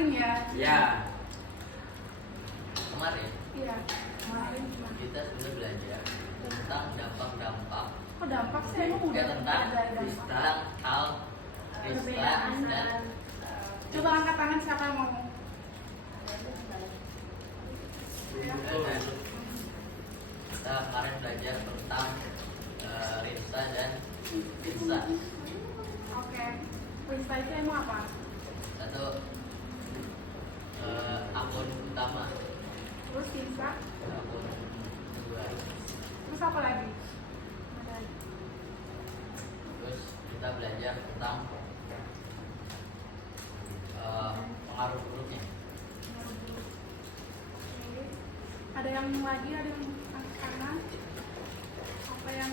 kemarin ya? Ya. Kemarin? Iya, kemarin gimana? Kita sudah belajar tentang dampak-dampak. Kok dampak sih? Emang udah tentang ada dampak? tentang hal Perbedaan dan coba angkat tangan siapa yang ngomong? kita kemarin belajar tentang Rinsa dan Insa. Oke, Rinsa itu emang apa? Satu akun utama, Terus Insa? akun kedua. Terus apa lagi? Terus kita belajar tentang pengaruh buruknya. Oke. Ada yang lagi, ada yang angkat tangan? Apa yang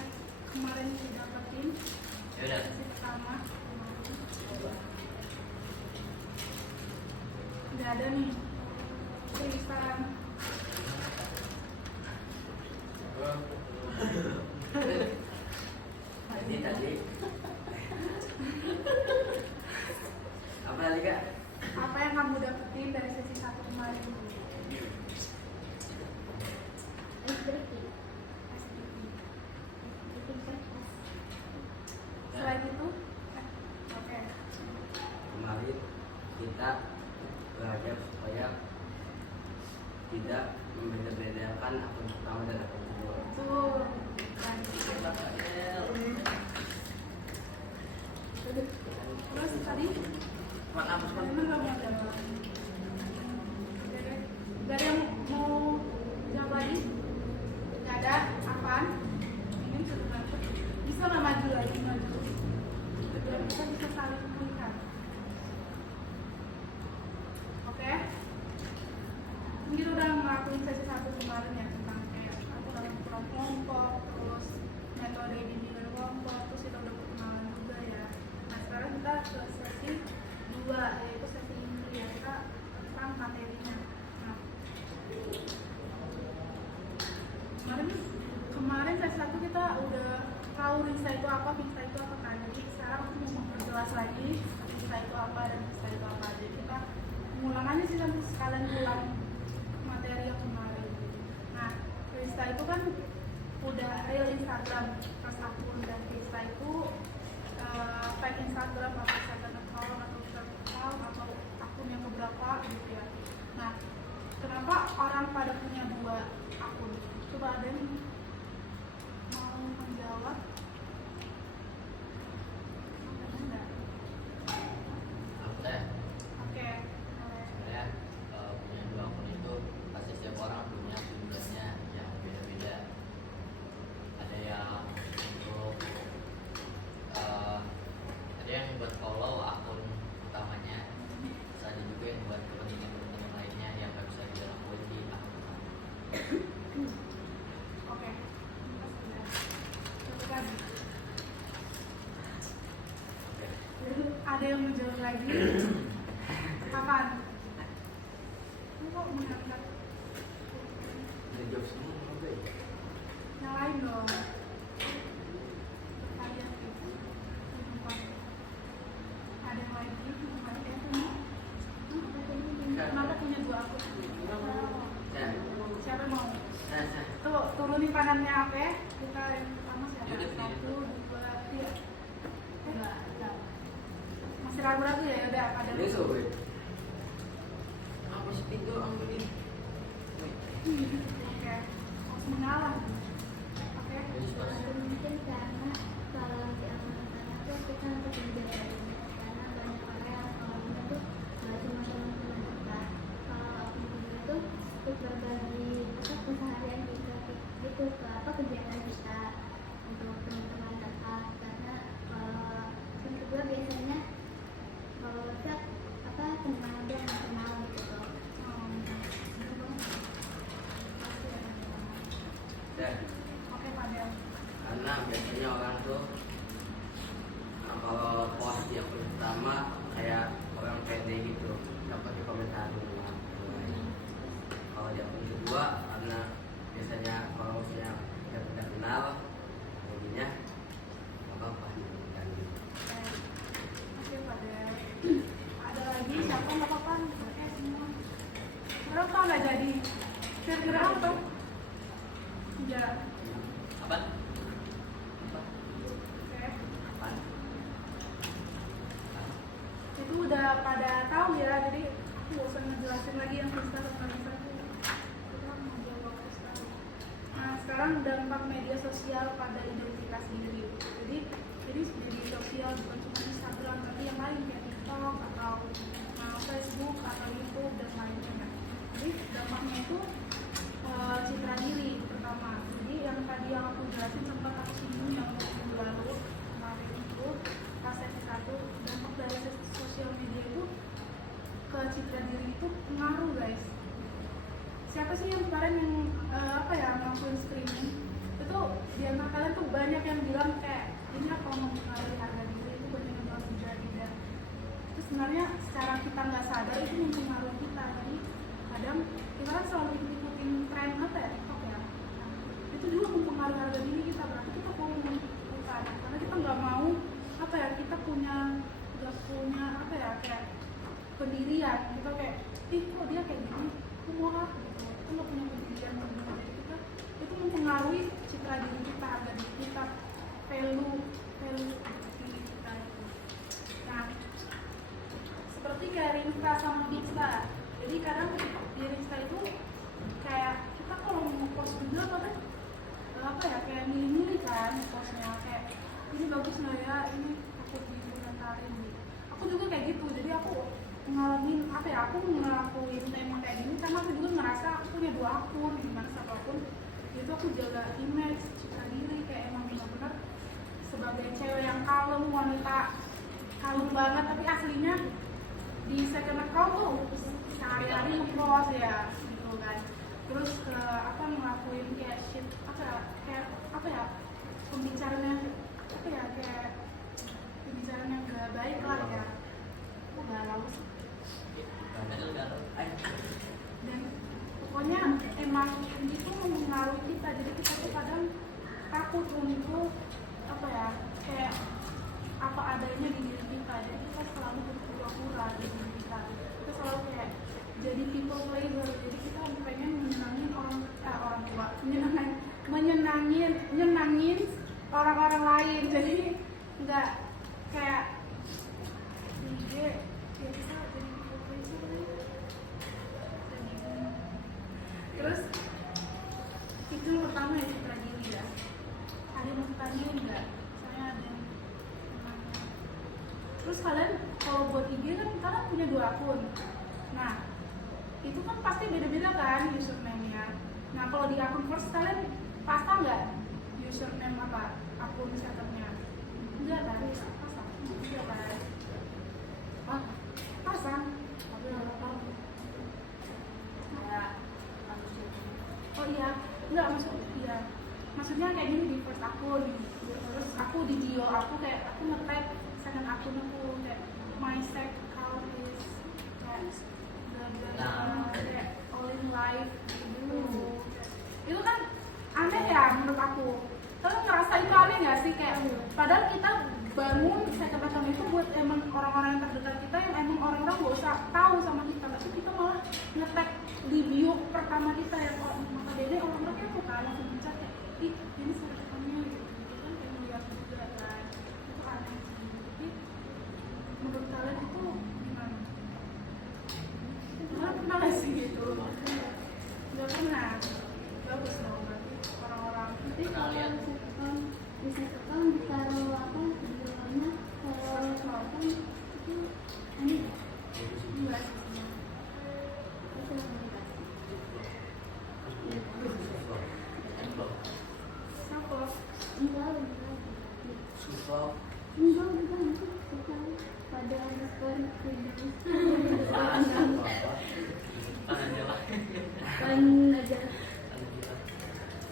kemarin didapetin? Ya udah. Sesi pertama. Udah ada nih. Tulisan. Ini tadi apa lagi kak? Apa yang kamu dapetin dari sesi satu kemarin? Selain itu, oke. Kemarin kita belajar supaya tidak membeda-bedakan akun pertama dan akun kedua. Tuh. Terus tadi Mana bener nggak mau jawab? Oke. Gak ada yang mau jawab lagi? Gak ada? Apaan? Ini sebenarnya bisa nggak maju lagi, maju biar kita bisa saling melihat. Oke? Mungkin udah ngelakuin sesi satu kemarin ya tentang kayak aturan kelompok, terus metode bimbingan kelompok, terus kita udah perkenalan juga ya. Nah sekarang kita ke sesi 2, yaitu sesi inti ya, kita tentang materinya. Nah, kemarin sesi 1 kita udah tahu Rinsa itu apa, Pinsa itu apa kan. Jadi sekarang aku mau memperjelas lagi Rinsa itu apa dan Pinsa itu apa. Jadi kita mengulang aja sih, nanti sekalian ulang materi yang kemarin. Nah, Rinsa itu kan udah real Instagram, pas akun, dan Pinsa itu fake Instagram atau second account atau third account atau akun yang beberapa gitu ya. Nah, kenapa orang pada punya 2 akun? Coba ada yang mau menjawab? Ada nggak? Aku teh Oke. sebenarnya punya dua akun itu pasti setiap orang punya tujuannya yang beda-beda. Ada yang untuk ada yang buat follow akun utamanya, terus ada juga yang buat kepentingan lainnya yang nggak bisa kita lakuin di akun utama. Oke. Kita sudah. Coba lagi. Ada yang mau jawab lagi? Kapan? Ini kok mengangkat? Jadi jawab semua apa ya? Yang lain dong. Kalian itu. Ada yang lagi? Kalian punya? Kenapa punya 2 akun? Saya, Siapa yang mau? saya. Tuh, turunin tangannya apa ya? Kita yang pertama siapa? Ya udah, 1, 2, 3. Enggak. Masih ragu-ragu ya? Udah, ada. Ini sobat. Apa sih pintu ambil ini? Oke. Harus mengalah. Oke. Mungkin karena kalau di anak-anak tuh kita untuk menjaga diri, karena banyak orang kalau kita tuh nggak cuma teman-teman kita, kalau aku juga tuh ikut berbagi keseharian kita gitu ke kegiatan kita untuk teman-teman dekat, karena kalau yang kedua biasanya kalau WhatsApp kenal dia nggak kenal gitu loh. Saya. Oke, Padel. Karena biasanya orang tuh kalau post di akun pertama kayak orang pede gitu, dapat di komentar dulu. Kalau di akun kedua karena biasanya kalau misalnya kita tidak kenal, jadinya nggak apa-apa kan gitu. Oke, Padel. Ada lagi? Siapa? Nggak apa-apa. Oke. apa nggak jadi? Kira-kira apa? Ya, Apa? Apa? oke. Apa? Itu udah pada tahu ya, jadi aku nggak usah ngejelasin lagi yang Krista sama Krista itu. Kita mau jawab Krista. Nah, sekarang dampak media sosial pada identitas diri. Jadi media sosial bukan cuma Instagram, tapi yang lain kayak TikTok atau Facebook atau YouTube dan lainnya. Jadi dampaknya itu citra diri pertama. Jadi yang tadi yang aku jelasin sempat aku singgung yang minggu lalu kemarin itu pas sesi 1, dampak dari sosial media itu ke citra diri itu pengaruh guys. Siapa sih yang kemarin yang ngelakuin streaming itu di antara kalian tuh banyak yang bilang kayak ini apa mempengaruhi harga diri, itu banyak yang bilang tidak. Itu sebenarnya secara kita nggak sadar itu mempengaruhi kita. Jadi kadang kita kan selalu ikutin tren apa ya, TikTok ya. Nah, itu juga mempengaruhi harga diri kita, berarti kita mau mengikutan karena kita nggak mau kita nggak punya kayak pendirian. Kita kayak kok dia kayak gini, aku mau gitu. Kita nggak punya pendirian. Jadi kita itu mempengaruhi citra diri kita, harga diri kita, value diri kita itu. Nah, seperti kayak Rinsta sama Diksta. Jadi kadang di Rinsta itu kayak kita kalau mau post juga kan kayak milih-milih kan postnya, kayak ini bagus nggak ya, ini aku dikomentarin gitu. Aku juga kayak gitu, jadi aku ngalamin aku ngelakuin tema kayak gini karena aku juga ngerasa aku punya 2 akun, gimana satu akun itu aku jaga image, citra diri, kayak emang benar-benar sebagai cewek yang kalem, wanita kalem banget, tapi aslinya di second account tuh sehari-hari ngepost ya gitu kan. Terus ngelakuin kayak shit pembicaraan yang gak baik lah ya. Aku gak lalu sih. Dan pokoknya emang itu mempengaruhi kita, jadi kita tuh kadang takut untuk kayak apa adanya di diri kita. Jadi kita selalu berpura-pura di diri kita. Kita selalu kayak jadi people pleaser. Jadi kita pengen menyenangin orang tua, menyenangin orang-orang lain. Jadi nggak kayak kita jadi people pleaser. Terus itu yang pertama ya, citra diri ya. Ada yang mau tanyain nggak? Saya ada yang nanya. Terus kalian kalau buat IG kan kalian punya 2 akun. Nah, itu kan pasti beda-beda kan username-nya. Nah, kalau di akun first kalian pasang nggak username akun second-nya? Enggak kan? Pasang? Enggak kan? Pasang? Oh iya, enggak maksudnya kayak gini di first akun, terus aku di bio aku kayak aku nge-tag second akun aku kayak my second account is kayak all in life gitu. Itu kan aneh ya menurut aku. Kalian ngerasa itu aneh nggak sih, kayak padahal kita bangun second account itu buat emang orang-orang yang terdekat kita, yang emang orang-orang gak usah tahu sama kita, tapi kita malah nge-tag di bio pertama kita ya. Kalau maka dede orang-orang kayak aku kan langsung pencet kayak ini second account-nya gitu. Itu kan kayak ngeliat juga kan, itu aneh sih. Tapi menurut kalian itu gimana? Pernah nggak sih gitu? Nggak pernah. Bagus dong, berarti orang-orang Tapi kalau misalkan ditaruh videonya kalau itu ini enggak. Siapa? enggak bukan sekarang pada story video kan aja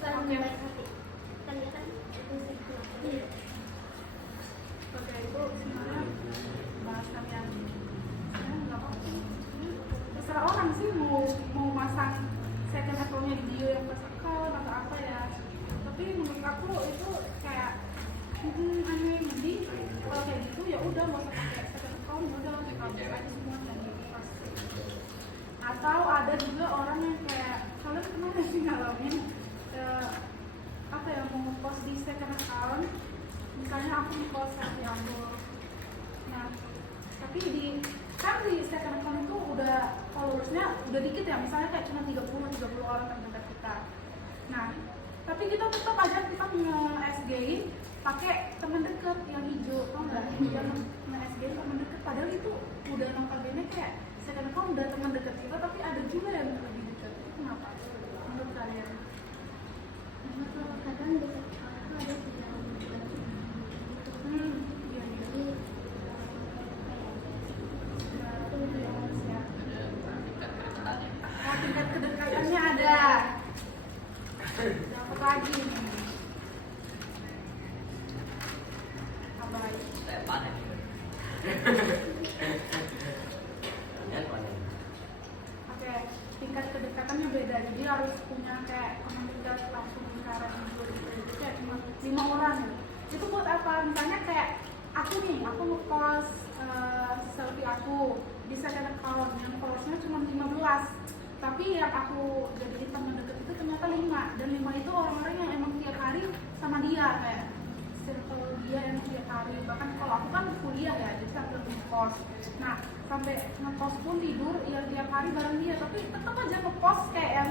kan baik hati kan dia kan itu sih. Oke, itu sebenarnya bahasan yang nggak apa-apa. Terserah orang sih mau masang second account-nya di bio yang first account atau apa ya. Tapi menurut aku itu kayak aneh. Jadi kalau kayak gitu ya udah nggak usah pakai second account, udah hapus aja semua dan di first. Atau ada juga orang yang kayak kalian pernah nggak sih ngalamin apa ya, mau post di second account, misalnya aku post selfie aku, nah tapi kan di second account itu udah followersnya udah dikit ya, misalnya kayak cuma 30 orang terdekat kita. Nah tapi kita tetap aja kita nge-SG-in pakai teman dekat yang hijau, tau nggak? Yang nge-SG-in teman dekat, padahal itu udah notabene kayak second account udah teman dekat kita, tapi ada juga yang lebih dekat. Itu kenapa menurut kalian? Karena kalau kadang dekat orang tuh ada tidak dekat. Iya, iya. Jadi Itu dia manusia. Ada tingkat kedekatannya. Oh, tingkat kedekatannya ada. Dapat lagi nih. Apa lagi? Saya panen. Kalian panen. Oke, tingkat kedekatannya beda. Jadi harus punya kayak komunitas langsung lingkaran hijau gitu. Jadi kayak cuma 5 orang ya. Itu buat apa? Misalnya kayak aku nih, aku nge-post selfie aku di second account yang followersnya cuma 15. Tapi yang aku jadiin teman deket itu ternyata 5, dan 5 itu orang-orang yang emang tiap hari sama dia, kayak circle dia yang tiap hari. Bahkan kalau aku kan kuliah ya, jadi sambil nge-post. Nah, sampai nge-post pun tidur ya tiap hari bareng dia, tapi tetap aja nge-post kayak yang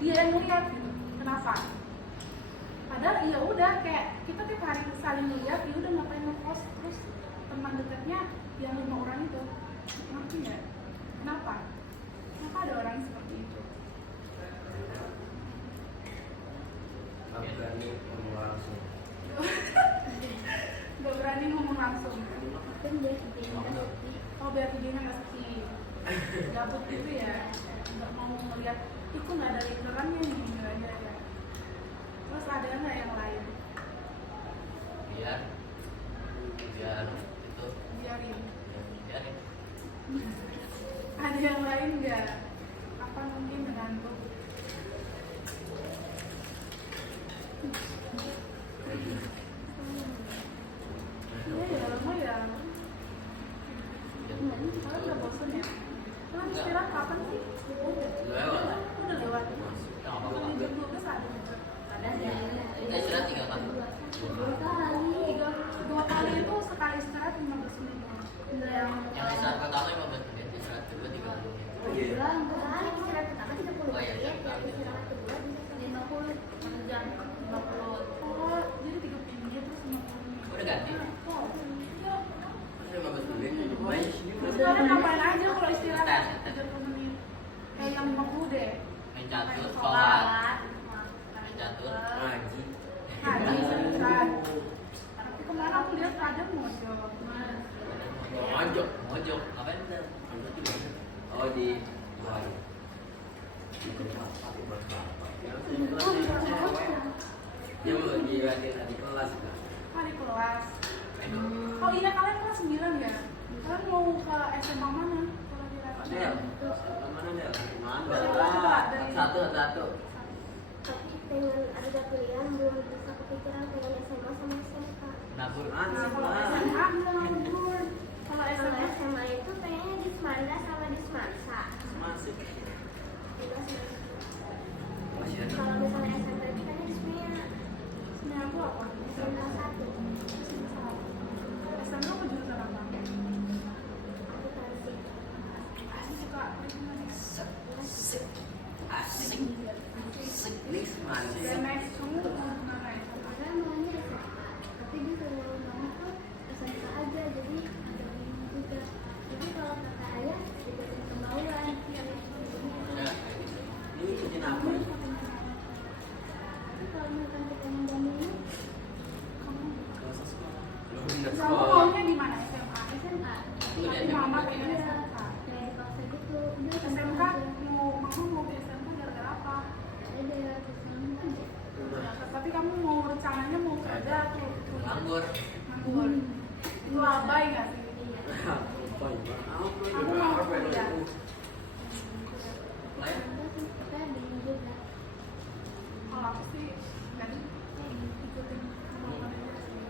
dia yang ngeliat gitu. Kenapa? Padahal ya udah kayak kita tiap hari saling lihat, ya udah ngapain nge-post terus teman dekatnya yang 5 orang itu. Ngerti nggak? Kenapa? Kenapa ada orang seperti itu? Gak berani ngomong langsung. Gak berani ngomong langsung. mungkin dia idenya seperti Oh, biar videonya nggak sepi. Gabut gitu ya. Nggak mau ngeliat, itu nggak ada literannya nih, nggak ada ya. Terus ada nggak yang lain? Biar itu Biarin. biarin. Ada yang lain nggak? Apa mungkin tergantung? Iya ya, lama ya. Kalian udah bosan ya? Kalian istirahat kapan sih? Lewat. Udah lewat. Nggak apa-apa. Jam 12 ada. ada Kita istirahat 3 kali. 2 kali. 2 kali itu sekali istirahat 15 menit. Udah yang Yang istirahat pertama 15 menit, istirahat kedua 30 menit. Oh iya. Enggak, istirahat pertama 30 Oh, iya, menit, iya. yang istirahat kedua bisa 50 jam 50. Oh, jadi 30 menit terus 50 menit. Udah ganti. Oh, iya. Masih 15 menit. Baik. Terus kalian ngapain aja kalau istirahat 30 menit? Kayak yang 50 deh. Main catur, Main sholat, main catur. Ngaji. Haji seriusan. Tapi kemarin aku lihat ada mojok. Mojok. Mojok, ngapain tuh? Oh di luar. Dia mau lagi latihan adik kelas kan. Ah, di kelas. Main dulu. Oh iya, kalian kelas 9 ya? Kalian mau ke SMA mana? Kalau Del, kira-kira. mana Del? Dari- Satu. Tapi pengen ada pilihan, belum bisa kepikiran pengen SMA sama SMK. Nabur. Nah, kalau SMA nganggur. Kalau Kalau SMA SMA itu pengennya di Semanda sama di Semansa. Masih. Juga sih. Masih ada. Kalau misalnya SMP itu pengennya di Semia. SMA aku apa? SMK 1. SMA aku jurusan apa? Aku kasih. Aku suka Asik. Asik. Lis masih. dan next kamu mau kemana ya? Saya maunya SMK. Tapi dia kalau banget tuh SMK aja, jadi ada bingung juga. Jadi kalau kata ayah, dikasih kemauan. Udah, kayak gitu. Ini ikutin apa? Tapi kalau misalkan kita yang bandingin, Lu udah Kamu sekolah. maunya di mana? SMA? SMK. Tapi mama pengen Iya, SMK. kayak dipaksa gitu. Udah SMK mama mau ke SMK gara-gara apa? Ada kesenangan aja. Tapi kamu mau rencananya mau kerja atau Nganggur. nganggur? Lu abai nggak sih? Iya. Kamu mau kuliah? Lain. Enggak sih, kita bingung juga. Kalau aku sih kan ikutin kemauan aja sih.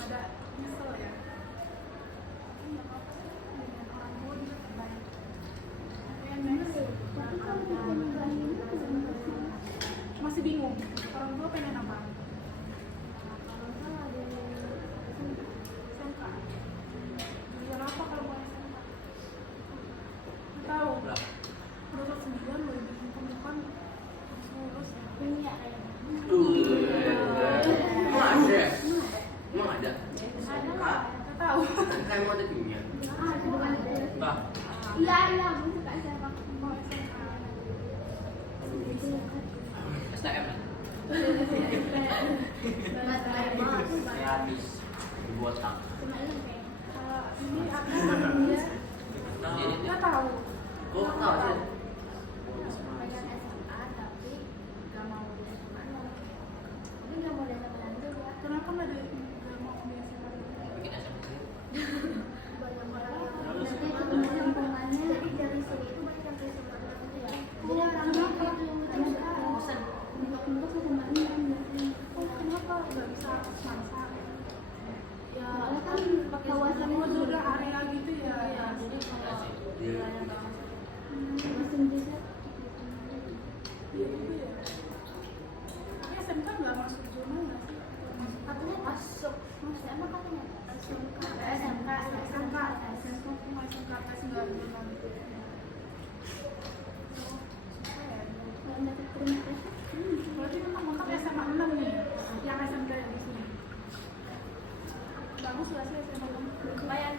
Ada nyesel ya. Tapi nggak apa-apa sih, dengan orang tua juga terbaik. Oke, next. tahu sih. pengen SMA tapi gak mau di SMA tapi gak mau di SMA juga. Kenapa nggak mau di SMA? Bikin SMP dulu. Banyak orang yang nanti ketemu lingkungannya, jadi dari sini itu banyak yang ke SMA gitu ya. Jadi orang-orang itu yang bosan untuk SMA ini kan biasanya. Oh, kenapa nggak bisa mansa? Ya, Soalnya kan kawasan oh, itu udah area gitu ya. ya, jadi Iya kalau sih. wilayah nggak masuk masih bisa. Iya juga ya. Tapi SMK nggak masuk zona nggak sih? Katanya masuk, masuk emang katanya SMK, SMK cuma SMK tes nggak zona gitu ya. Oh, susah ya. nggak dapat terima kasih. Berarti memang mentok SMA 6 nih, yang SMK di sini. Bagus nggak sih SMA 6? Lumayan.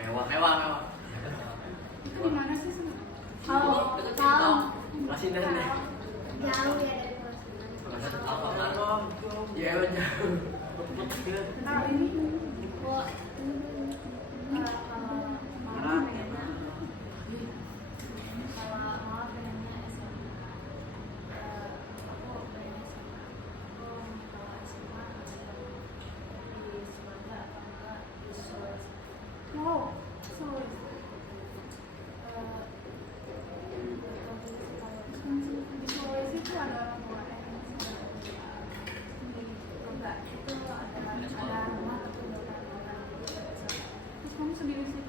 Mewah. Itu di mana sih sih? Kalau Dekat kalau Masih dari nih. jauh ya dari kelas Alfamart. Ya jauh. Nah ini kalau mama pengennya kalau mama pengennya SMA aku pengen SMA kalau SMA di Sumatera atau enggak di Sulawesi. wow, Sulawesi. Di Sulawesi itu ada rumah Enggak, itu ada rumah kependudukan orang. terus kamu sendiri sih?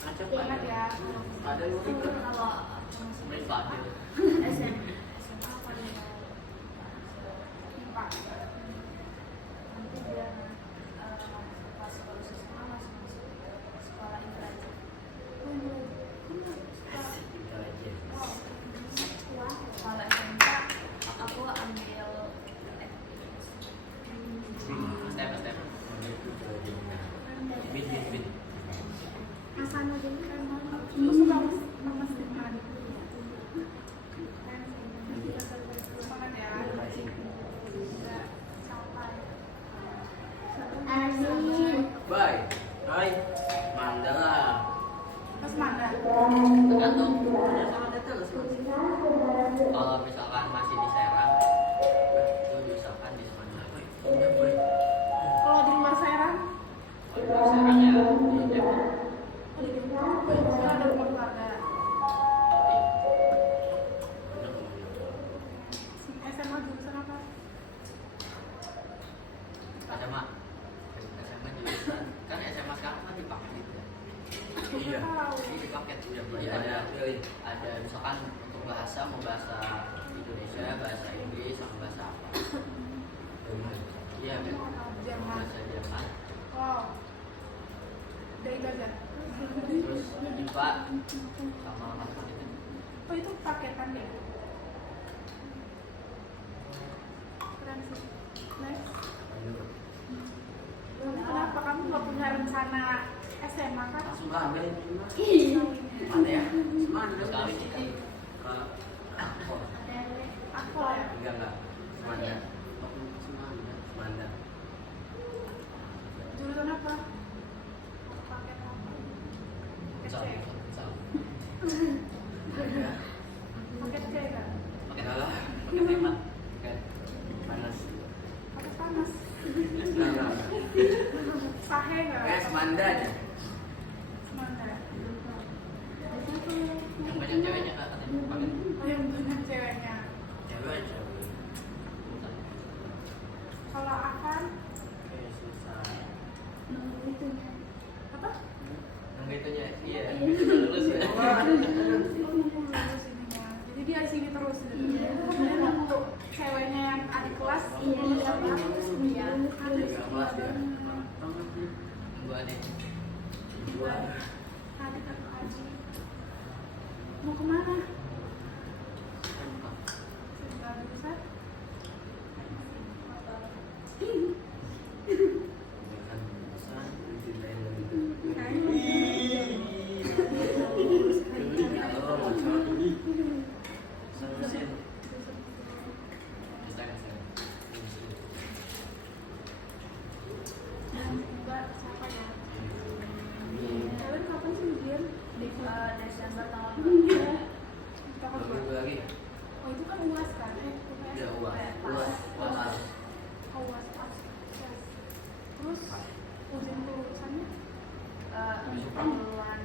Acap Ingat ya. Ada yang Itu ikut. kalau aku masih Privat gitu. SMA paling Pak. nanti biar pas lulus SMA masuk sekolah interaksi. Tinggal aja. Kalau SMK aku ambil Step. Bin. Asana dulu kan Lu suka mas Firman? Semangat ya. Udah sampai. Amin. Bye. Hai. Mandala. Mas Manda. Tergantung. Sama detail terus. Kalau misalkan masih di Serang, itu misalkan di Semarang. Udah boleh. Kalau di luar Serang, Kalau di Serang ya di Depok. oh di Depok. Saya ada rumah keluarga. SMA jurusan apa? SMA. SMA jurusan. Kan SMA sekarang kan dipaket gitu ya. Iya. Dipaket. Iya, Jadi iya. ada misalkan untuk bahasa mau bahasa Indonesia, bahasa Inggris, sama bahasa apa? Iya, Jerman. bahasa Jerman. Wow. Dari belajar. Terus IPA sama matematika. Oh itu paketan ya? Keren sih. Nice. Kenapa kamu nggak punya rencana SMA kan? Langsung ambil ini mah. Iya. Mana ya? Mana Sekali sih. Ke aku. Aku ya. Enggak. Semanda. Semanda. Jurusan apa? Paket apa? Paket C. Ada. Paket C kan? Paket Enggak lah. paket hemat. Panas. Paket panas. Enggak. Sahe nggak? Kayak Semanda aja. Semanda. Yang banyak ceweknya kak katanya paket. Oh yang banyak ceweknya. Cewek aja. Kalau akan Kayak susah. apa? Nunggu itunya, iya. Udah lulus ya. Lulus ininya. Jadi dia di sini terus gitu. Dia nunggu ceweknya yang adik kelas. Iya, iya, apa? iya. Ada Tiga kelas ya. Nunggu adik. Dua. Adik atau aji. Mau kemana? Sebentar jurusan. Bukan susah. Dicintain lebih. Halo, bocor. Serusin. Bisa. Mbak siapa ya? Kalian Terus ujian kelulusannya bulan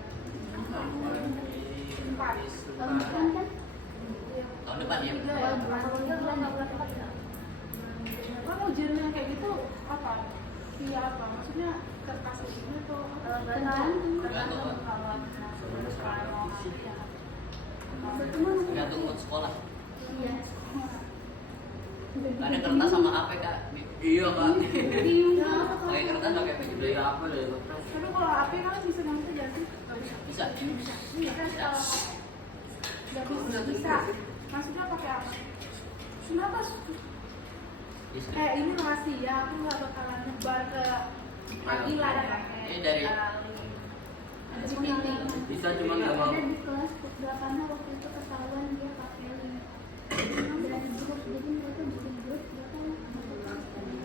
4. Tahun depan kan? Tahun depan ya. Kan ujian yang kayak gitu apa? Iya apa? Maksudnya terkasih ini tuh Tergantung mood sekolah. Iya. Ada kertas sama HP kak. Iya kak. Pakai kertas pakai HP Dari apa dari kertas? Tapi kalau HP kan bisa nyampe aja sih? Bisa. Iya kan nggak bisa. Maksudnya pakai apa? Kenapa? Bisa. Ini rahasia, aku nggak bakalan nyebar ke lagi lah ada pakai. Ini dari GPT. Bisa cuma nggak mau. Ada di kelas 8 waktu itu ketahuan dia pakai link dari grup, jadi mereka bikin grup dia kan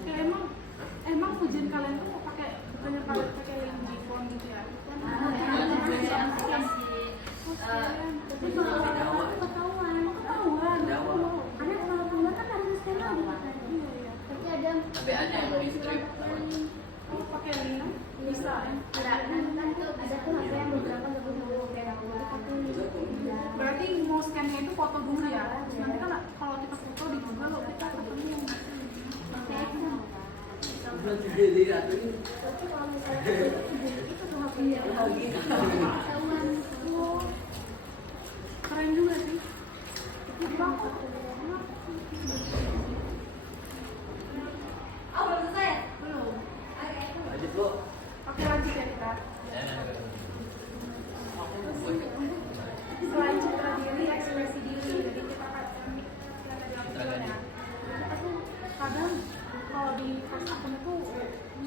Ya emang ujian kalian tuh mau pakai bukannya kalian pakai link di phone gitu ya? tapi kalau ketahuan Jawa. karena kalau keluar kan harus skema Iya. tapi ada Tapi ada yang di script. Oh, pakai link bisa ya? ada kan tuh ada tuh HP yang beberapa nggak punya kayak aku tapi Berarti mau scan-nya itu foto dulu ya? Nanti kan kalau kita foto di Google kita ketemu. Dilihat ini. tapi kalau misalnya itu tuh HP yang ketahuan Oh, keren juga sih. Belum. Lanjut bu. Oke lanjut ya kita. Ya, Selain citra diri, ekspresi diri, jadi kita akan lihat tadi aku bilang ya. Kita tuh kadang kalau di kelas akun itu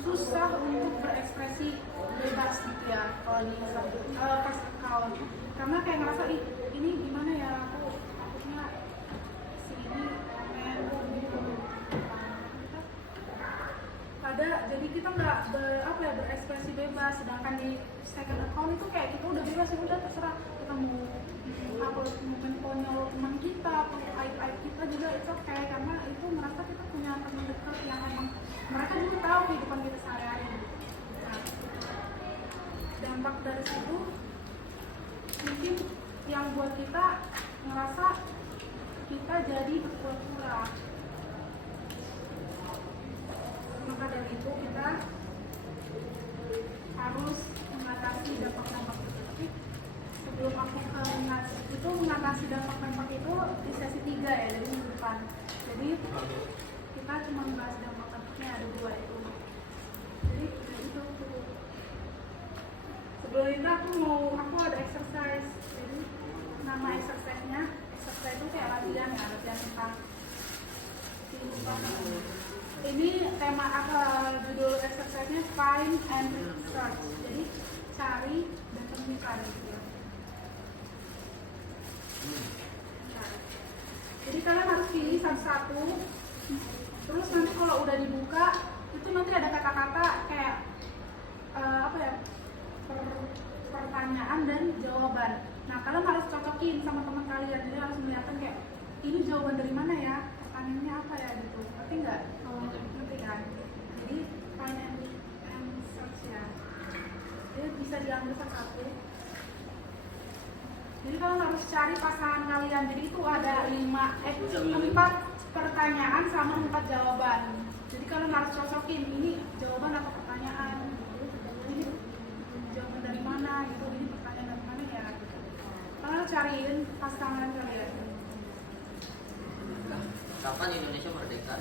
susah untuk berekspresi bebas gitu ya kalau di kelas account, karena kayak ngerasa ih ini gimana ya aku takutnya si ini komen gitu. Jadi kita nggak berekspresi bebas, sedangkan di second account itu kayak kita udah bebas, udah terserah kita mau upload momen konyol teman kita, aib kita juga itu oke, karena itu merasa kita punya teman dekat yang emang mereka juga tahu kehidupan kita sehari-hari. Nah, dampak dari situ mungkin yang buat kita ngerasa kita jadi berpura-pura. Maka dari itu kita harus mengatasi dampak-dampak itu. Sebelum aku mengatasi dampak-dampak itu di sesi 3 ya, dari minggu depan. Jadi kita cuma membahas dampak-dampaknya, ada 2 itu. Jadi itu sebelum itu aku ada exercise. Jadi nama exercise-nya itu kayak latihan tentang kehidupan. Ini tema judul exercise-nya find and research. Jadi cari dan temukan gitu ya. Jadi kalian harus pilih satu-satu. Terus nanti kalau udah dibuka itu nanti ada kata-kata kayak pertanyaan dan jawaban. Nah kalian harus cocokin sama teman kalian. Jadi harus melihatkan kayak ini jawaban dari mana ya, pertanyaannya apa ya gitu. Ngerti nggak? Ngerti kan? Jadi find and search ya. Jadi bisa diambil satu-satu. Jadi kalian harus cari pasangan kalian. Jadi itu ada 4 pertanyaan sama 4 jawaban. Jadi kalian harus cocokin ini jawaban atau pertanyaan. Ini jawaban dari mana gitu. Ini pertanyaan dari mana ya. Gitu. Kalian cariin pasangan kalian. Kapan Indonesia merdeka?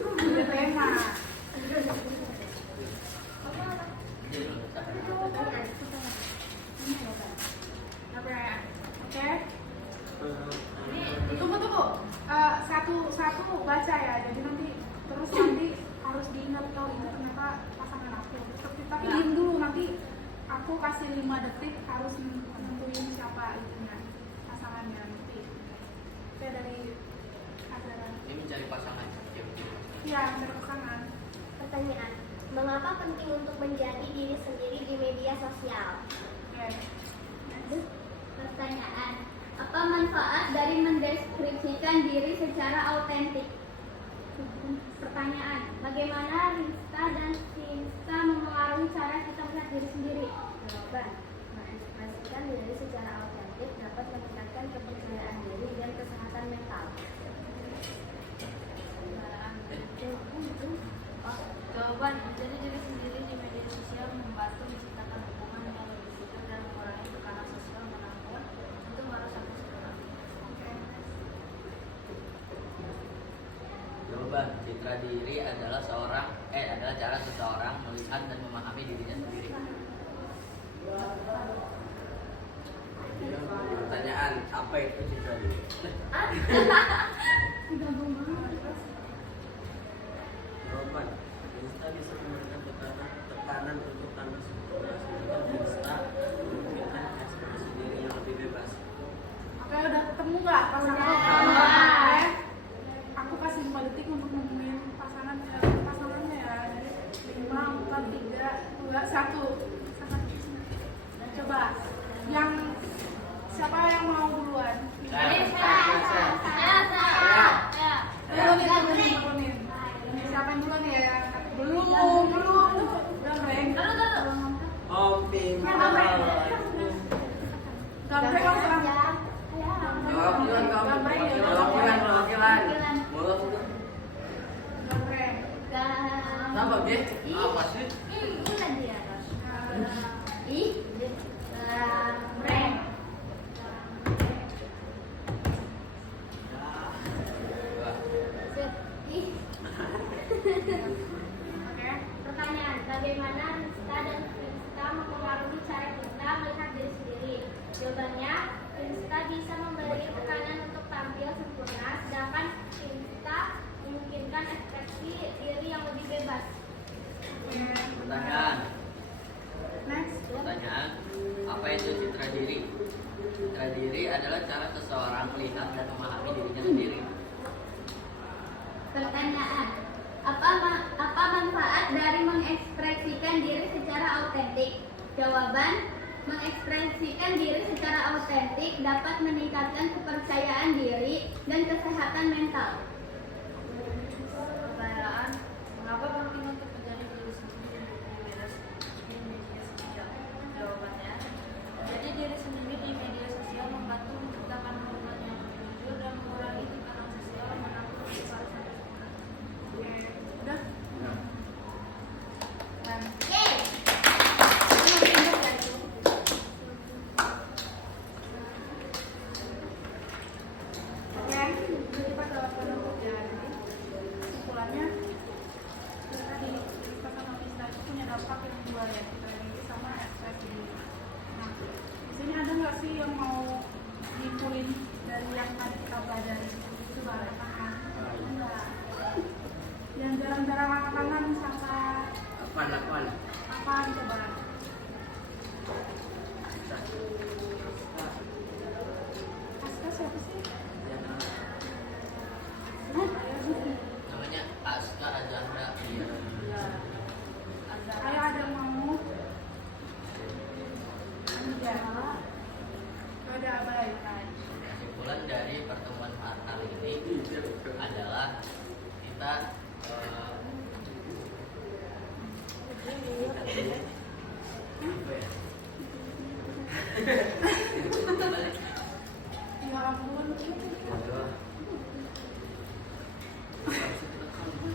Udah tema. Oke. Tunggu. Satu baca ya. Jadi nanti harus diingat kalau ini ternyata pasangan aku. Tapi diam dulu, nanti aku kasih 5 detik harus nentuin siapa itunya pasangannya nanti. Oke, dari ajaran. Ini mencari pasangan. Iya, mencari pasangan. pertanyaan. Mengapa penting untuk menjadi diri sendiri di media sosial? Oke. Lanjut. Pertanyaan. Apa manfaat dari mendeskripsikan diri secara autentik? Pertanyaan. Bagaimana Rista dan diri adalah adalah cara seseorang melihat dan memahami dirinya sendiri. Pertanyaan, apa itu citra diri? Jawaban, Insta bisa memberikan tekanan untuk tanda sempurna, sedangkan Insta memungkinkan ekspresi diri yang lebih bebas. Oke, udah ketemu nggak pasangan? Udah. Oke. Aku kasih 5 detik untuk nemuin pasangannya ya. Jadi 5, 4, 3, 2, 1. Coba. Yang siapa yang mau duluan? Turunin. Siapa yang duluan ya? Belum. Gambreng. Om pintar. Gambreng langsung. Perwakilan kamu. Gambreng ya. Perwakilan. Mulut lu. Gambreng. Apa dia? Apa sih? Oke. Pertanyaan, bagaimana Insta dan Insta mempengaruhi cara kita melihat diri sendiri? Jawabannya, Insta bisa memberi tekanan untuk tampil sempurna, sedangkan Insta memungkinkan ekspresi diri yang lebih bebas. Pertanyaan. Next. Pertanyaan, apa itu citra diri? Citra diri adalah cara seseorang melihat dan memahami dirinya sendiri. Pertanyaan, apa manfaat dari mengekspresikan diri secara autentik? Jawaban, mengekspresikan diri secara autentik dapat meningkatkan kepercayaan diri dan kesehatan mental. Pertanyaan, mengapa penting untuk menjadi diri sendiri di media sosial? Jawabannya, menjadi diri sendiri di media sosial membantu menciptakan hubungan yang jujur dan mengurangi tekanan sosial mengatur keselamatan. Oke. Udah. Dan oke, kita ke penutup ya. Jadi kesimpulannya tadi Insta sama Insta itu punya dampak yang dua ya, citra diri sama ekspresi diri. Nah, di sini ada nggak sih yang mau dikulik dari yang tadi kita pelajari? Coba tangan. Enggak. Yang jarang-jarang angkat tangan sama Apaan? apaan coba? Aska siapa sih? Namanya Aska Azahra. Kayak ada yang mau Anja. Ada baik. Kesimpulan dari pertemuan kali ini adalah kita Ya ampun.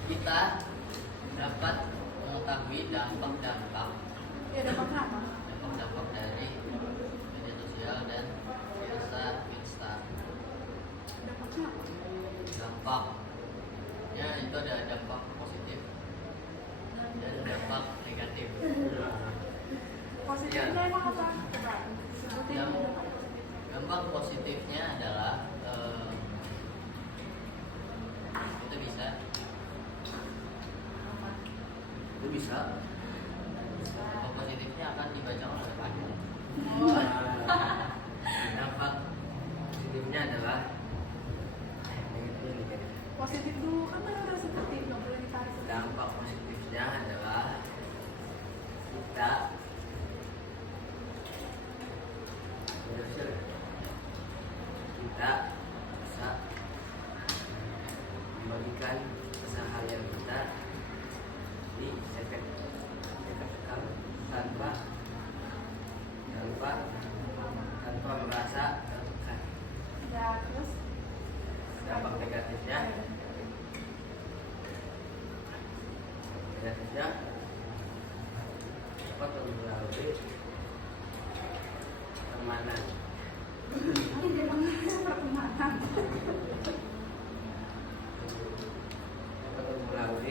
kita dapat mengetahui dampak-dampak Ya dapat apa? dampak-dampak dari media sosial dan Insta. Dapatnya apa? Dampaknya itu ada dampak positif dan dampak negatif. Positifnya emang apa? Coba sebutin Yang- dampak positifnya. Dampak positifnya adalah itu bisa Itu bisa. dampak positifnya akan dibaca oleh Fadil. Dampak positifnya adalah Positif dulu kan tadi udah sebutin, nggak boleh ditarik. dampak positifnya adalah kita bisa membagikan keseharian kita di sekat tanpa merasa tertekan. Ya terus Dampak negatifnya dapat melalui pertemanan. pertemanan. Dapat melalui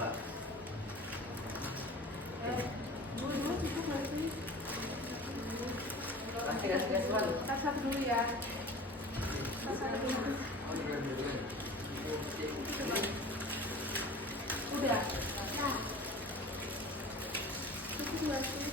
Kak? Dulu cukup nggak sih? Kasih Wan. Satu dulu ya. Satu dulu. Udah. Nah, cukup nggak sih?